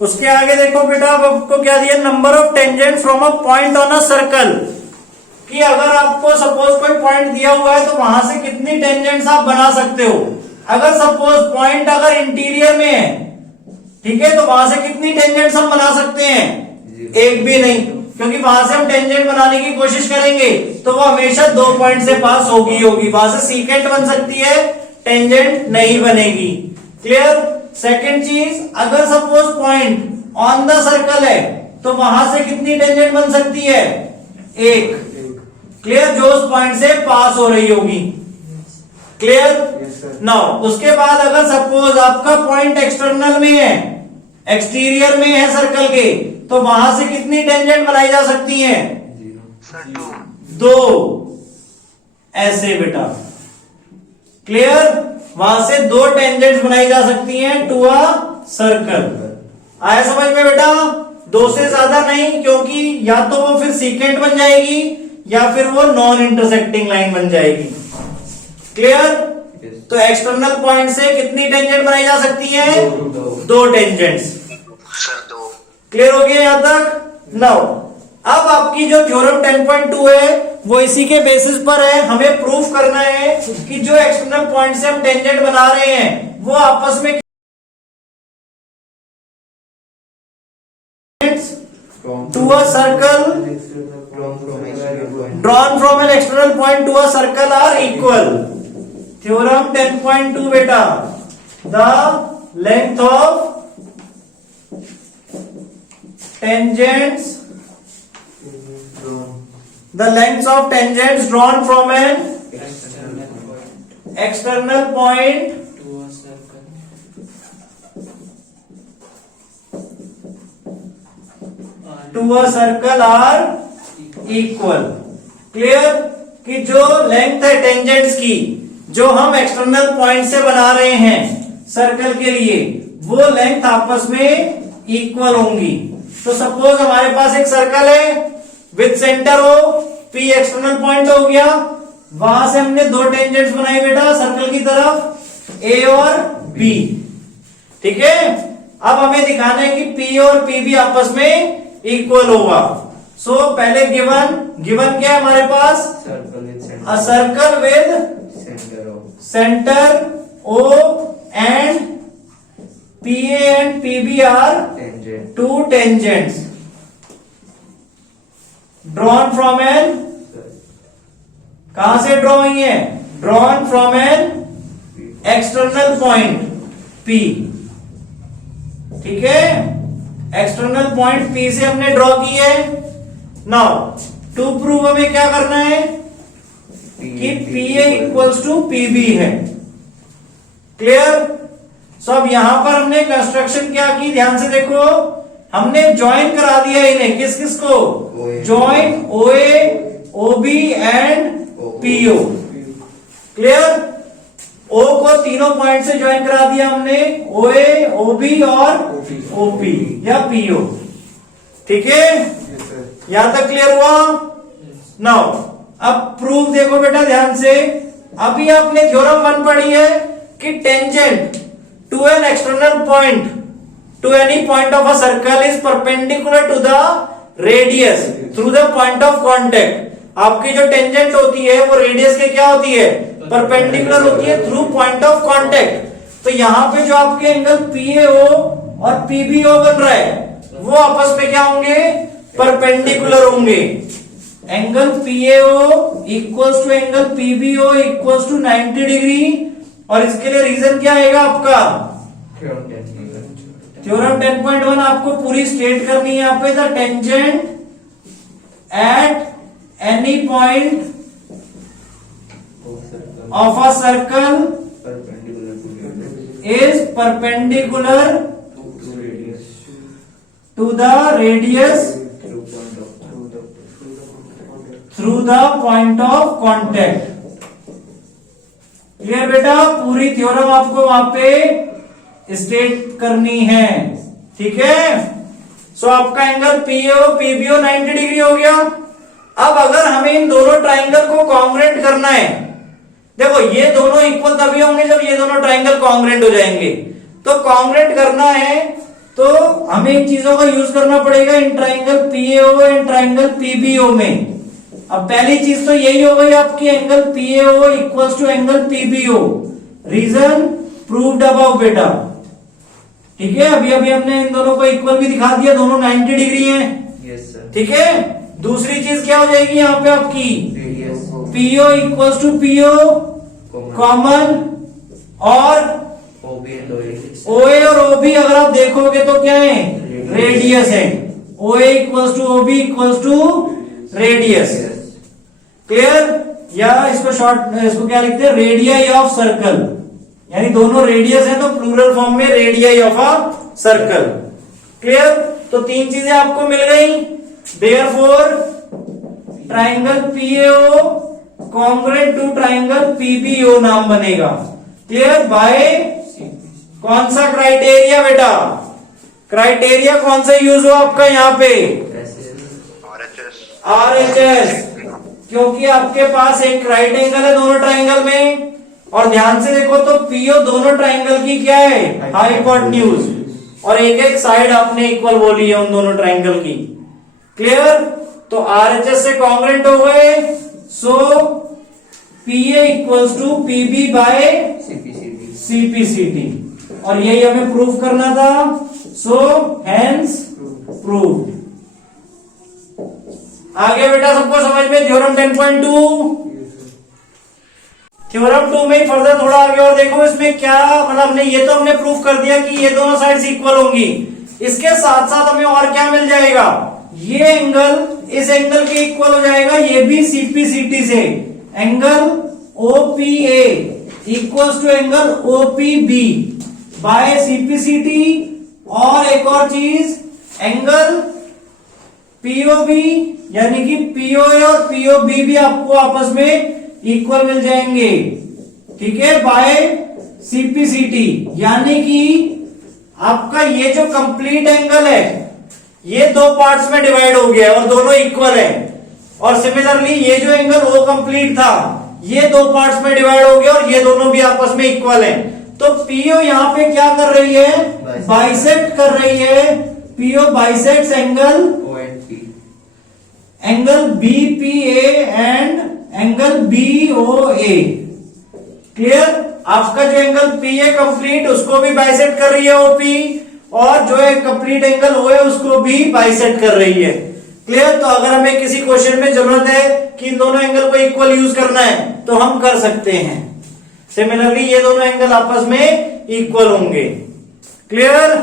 उसके आगे देखो बेटा, अब आपको क्या दिया, number of tangent from a point on a circle, कि अगर आपको सपोज कोई पॉइंट दिया हुआ है तो वहां से कितनी टेंजेंट्स आप बना सकते हो। अगर सपोज पॉइंट अगर इंटीरियर में है, ठीक है, तो वहां से कितनी टेंजेंट्स हम बना सकते हैं, एक भी नहीं, क्योंकि वहां से हम टेंजेंट बनाने की कोशिश करेंगे तो वो हमेशा 2 पॉइंट से पास होगी, वहां से सीकेंट बन सकती है, टेंजेंट नहीं बनेगी। क्लियर। सेकंड चीज, अगर suppose point on the circle है तो वहां से कितनी टेंजेंट बन सकती है, एक। क्लियर, जो उस पॉइंट से पास हो रही होगी। क्लियर। नाउ उसके बाद अगर सपोज आपका पॉइंट एक्सटर्नल में है, एक्सटीरियर में है सर्कल के, तो वहां से कितनी टेंजेंट बनाई जा सकती हैं, 2, ऐसे बेटा। क्लियर, वहां से 2 टेंजेंट्स बनाई जा सकती हैं टू अ सर्कल। आया समझ में बेटा, 2 से ज्यादा नहीं, क्योंकि या तो वो फिर सीकेंट बन जाएगी या फिर वो नॉन इंटरसेक्टिंग लाइन बन जाएगी। क्लियर। तो एक्सटर्नल पॉइंट से कितनी टेंजेंट बनाई जा सकती है, 2 टेंजेंट्स। क्लियर हो गया यहां तक। नाउ अब आपकी जो थ्योरम 10.2 है वो इसी के बेसिस पर है। हमें प्रूफ करना है कि जो एक्सटर्नल पॉइंट से हम टेंजेंट बना रहे हैं वो आपस में two a circle drawn from an external point to a circle are equal. Theorem 10.2 बेटा, the length of tangents, the lengths of tangents drawn from an external point to a circle are equal। Clear, कि जो length है tangents की, जो हम external point से बना रहे हैं सर्कल के लिए, वो लेंथ आपस में इक्वल होंगी। तो सपोज हमारे पास एक सर्कल है with centre O, P external point हो गया, वहां से हमने 2 टेंजेंट्स बनाई बेटा सर्कल की तरफ, ए और बी। ठीक है, अब हमें दिखाना है कि पी और पी भी आपस में इक्वल होगा। सो पहले गिवन क्या है हमारे पास, a circle with centre O and PA and PB are 2 tangents drawn from an, कहां से ड्रॉ हुई है, drawn from an external point P। ठीक है, एक्सटर्नल पॉइंट P से हमने ड्रॉ की है। नाउ टू प्रूव हमें क्या करना है कि PA इक्वल्स टू PB है। क्लियर। सो अब यहां पर हमने कंस्ट्रक्शन क्या की, ध्यान से देखो, हमने ज्वाइन करा दिया इन्हें, किस किस को, join OA, OB and PO। Clear, O को तीनों पॉइंट से ज्वाइन करा दिया हमने, OA, OB और OP या PO। ठीक है, यहां तक क्लियर हुआ। नाउ अब प्रूफ देखो बेटा ध्यान से, अभी आपने थ्योरम 1 पढ़ी है कि tangent to an external point to any point of a circle is perpendicular to the radius through the point of contact। आपकी जो टेंजेंट होती है वो रेडियस के क्या होती है, परपेंडिकुलर होती है थ्रू पॉइंट ऑफ कांटेक्ट। तो यहां पे जो आपके एंगल PAO और PBO बन रहा है वो आपस में क्या होंगे, परपेंडिकुलर होंगे। Angle PAO equals to angle PBO equals to 90 degree. और इसके लिए रीजन क्या आएगा आपका, थ्योरम 10.1 आपको पूरी स्टेट करनी है यहाँ पे, the tangent at any point of a circle is perpendicular to the radius through the point of contact. Clear बेटा, पूरी थ्योरम आपको वहां पे स्टेट करनी है। ठीक है, सो आपका एंगल PAO PBO 90 डिग्री हो गया। अब अगर हमें इन दोनों ट्राइंगल को कॉन्ग्रुएंट करना है, देखो ये दोनों इक्वल तभी होंगे जब ये दोनों ट्राइंगल कॉन्ग्रुएंट हो जाएंगे। तो कॉन्ग्रुएंट करना है तो हमें इन चीजों का यूज करना पड़ेगा in triangle PAO and triangle PBO में। अब पहली चीज तो यही हो गई आपकी, angle PAO equals to angle PBO. Reason proved above बेटा। ठीक है, अभी अभी हमने इन दोनों को इक्वल भी दिखा दिया, दोनों 90 डिग्री हैं। Yes sir. ठीक है, दूसरी चीज क्या हो जाएगी यहाँ पे आपकी, radius PO equals to PO common, और ओबी एंड ओए। ओए और ओबी अगर आप देखोगे तो क्या है, रेडियस है। OA equals to OB equals to radius. Clear? या इसको शॉर्ट, इसको क्या लिखते हैं, रेडियाई ऑफ सर्कल, यानी दोनों रेडियस है तो प्लूरल फॉर्म में radii of a circle. Clear? तो तीन चीजें आपको मिल गई। Therefore triangle PAO congruent to triangle PBO नाम बनेगा। क्लियर? बाय कौन सा क्राइटेरिया बेटा, क्राइटेरिया कौन सा यूज हुआ आपका यहाँ पे, आरएचएस। क्योंकि आपके पास एक राइट एंगल है दोनों ट्राइंगल में, और ध्यान से देखो तो पीओ दोनों ट्राइंगल की क्या है, हाइपोटेन्यूज, और एक एक साइड आपने इक्वल बोली है उन दोनों ट्राइंगल की। क्लियर? तो आरएचएस से कॉन्ग्रुएंट हो गए, so PA equals to PB by CPCT, और यही हमें प्रूव करना था। So hence proved. आगे बेटा सबको समझ में थ्योरम 10.2। थ्योरम 2 में फर्दर थोड़ा आगे और देखो, इसमें क्या मतलब, हमने ये तो हमने प्रूव कर दिया कि ये दोनों साइड्स इक्वल होंगी। इसके साथ साथ हमें और क्या मिल जाएगा, ये एंगल इस एंगल के इक्वल हो जाएगा, ये भी सीपीसीटी से। Angle OPA equals to angle OPB by CPCT, और एक और चीज एंगल पीओबी, यानी कि पीओए और पीओबी भी आपको आपस में इक्वल मिल जाएंगे। ठीक है, बाय सीपीसीटी, यानी कि आपका ये जो कंप्लीट एंगल है ये दो पार्ट्स में डिवाइड हो गया और दोनों इक्वल है। और सिमिलरली ये जो एंगल वो कंप्लीट था, ये दो पार्ट्स में डिवाइड हो गया और ये दोनों भी आपस में इक्वल है। तो पीओ यहाँ पे क्या कर रही है, बाइसेक्ट कर रही है। PO bisects angle angle BPA and angle BOA. Clear? आपका जो एंगल पी है कंप्लीट, उसको भी बाइसेक्ट कर रही है ओपी, और जो है कंप्लीट एंगल ओ है उसको भी बाइसेक्ट कर रही है। क्लियर? तो अगर हमें किसी क्वेश्चन में जरूरत है कि इन दोनों एंगल को इक्वल यूज करना है तो हम कर सकते हैं। सिमिलरली ये दोनों एंगल आपस में इक्वल होंगे। क्लियर?